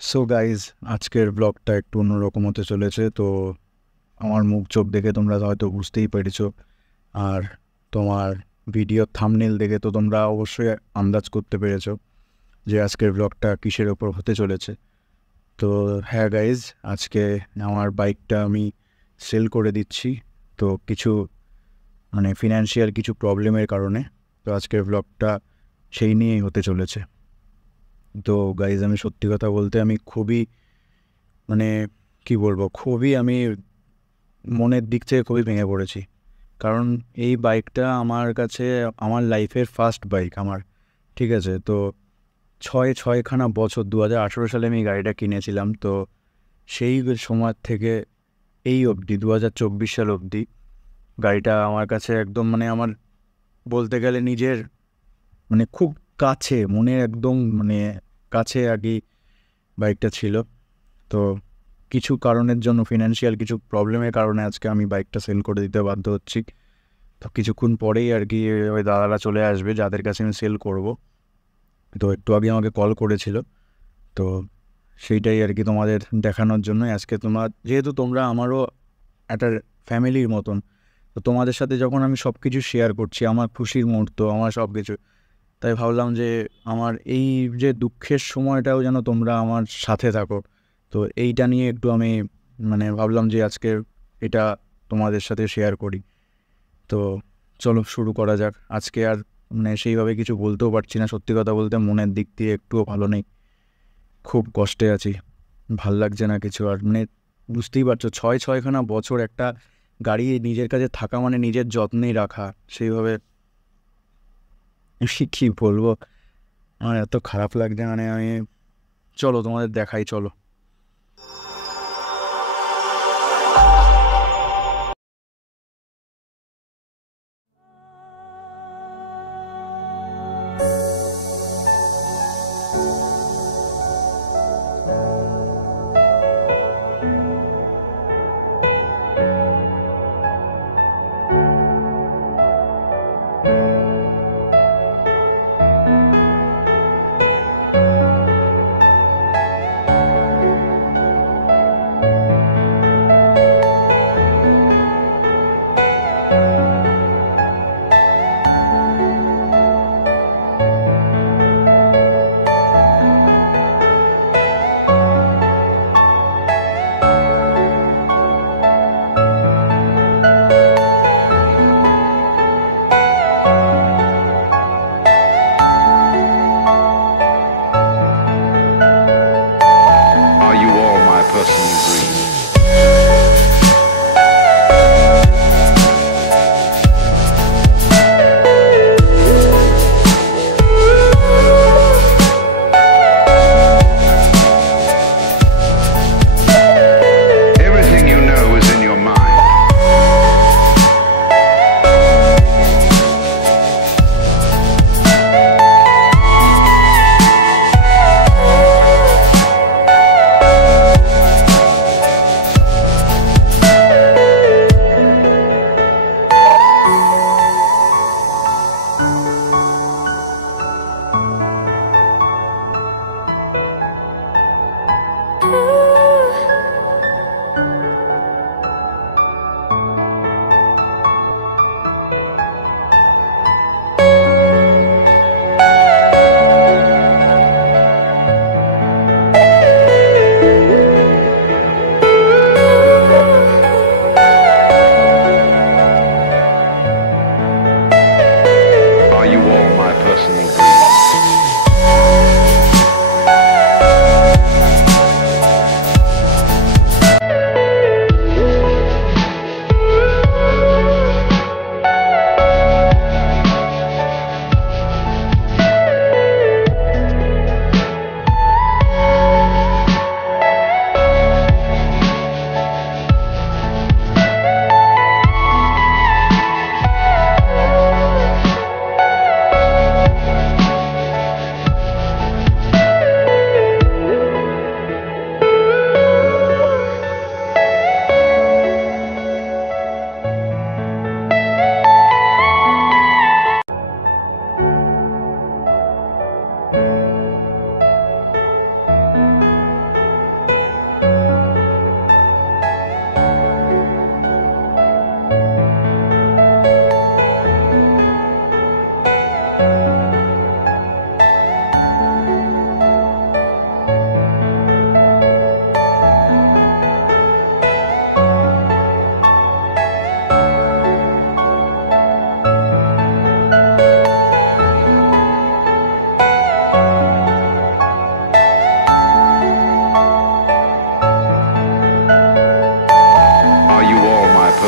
So guys, আজকের ব্লগটা একটু অন্যরকম হতে চলেছে। তো আমার মুখ চোখ দেখে তোমরা হয়তো বুঝতেই পেরেছো, আর তোমার ভিডিও থাম্বনেল দেখে তো তোমরা অবশ্যই আন্দাজ করতে পেরেছো যে আজকের ব্লগটা কিসের ওপর হতে চলেছে। তো হ্যাঁ গাইজ, আজকে আমার বাইকটা আমি সেল করে দিচ্ছি। তো কিছু ফিনান্সিয়াল কিছু প্রবলেমের কারণে। তো আজকের ব্লগটা সেই নিয়েই হতে চলেছে। তো গাইজ, আমি সত্যি কথা বলতে আমি খুবই কি বলবো, খুবই আমি মনের দিক থেকে খুবই ভেঙে পড়েছি। কারণ এই বাইকটা আমার কাছে আমার লাইফের ফার্স্ট বাইক আমার, ঠিক আছে। তো ছয়খানা বছর 2018 সালে আমি গাড়িটা কিনেছিলাম। তো সেই সময় থেকে এই অবধি 2024 সাল অবধি গাড়িটা আমার কাছে একদম আমার বলতে গেলে নিজের খুব কাছে, মনের একদম কাছে আর কি বাইকটা ছিল। তো কিছু কারণের জন্য, ফিনান্সিয়াল কিছু প্রবলেমের কারণে আজকে আমি বাইকটা সেল করে দিতে বাধ্য হচ্ছি। তো কিছুক্ষণ পরেই আর কি ওই দাদারা চলে আসবে যাদের কাছে আমি সেল করব। তো একটু আগে আমাকে কল করেছিল। তো সেইটাই আর কি তোমাদের দেখানোর জন্য আজকে, যেহেতু তোমরা আমারও একটা ফ্যামিলির মতন, তো তোমাদের সাথে যখন আমি সব কিছু শেয়ার করছি, আমার খুশির মুহূর্ত, আমার সব কিছু, তাই ভাবলাম যে আমার এই যে দুঃখের সময়টাও যেন তোমরা আমার সাথে থাকো। তো এইটা নিয়ে একটু আমি ভাবলাম যে আজকে এটা তোমাদের সাথে শেয়ার করি। তো চলো শুরু করা যাক। আজকে আর সেইভাবে কিছু বলতেও পারছি না, সত্যি কথা বলতে মনের দিক দিয়ে একটুও ভালো নেই, খুব কষ্টে আছি, ভাল লাগছে না কিছু। আর বুঝতেই পারছো, ছয়খানা বছর একটা গাড়ি নিজের কাছে থাকা নিজের যত্নেই রাখা, সেইভাবে কী বলবো, আমার এত খারাপ লাগছে। আমি চলো তোমাদের দেখাই, চলো। Are you all my personal dreams? Everything you know is in your mind.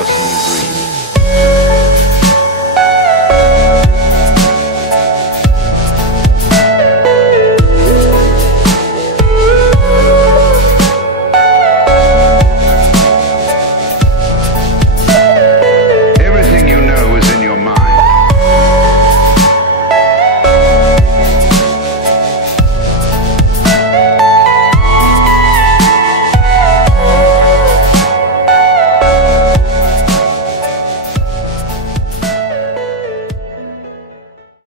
personal dream.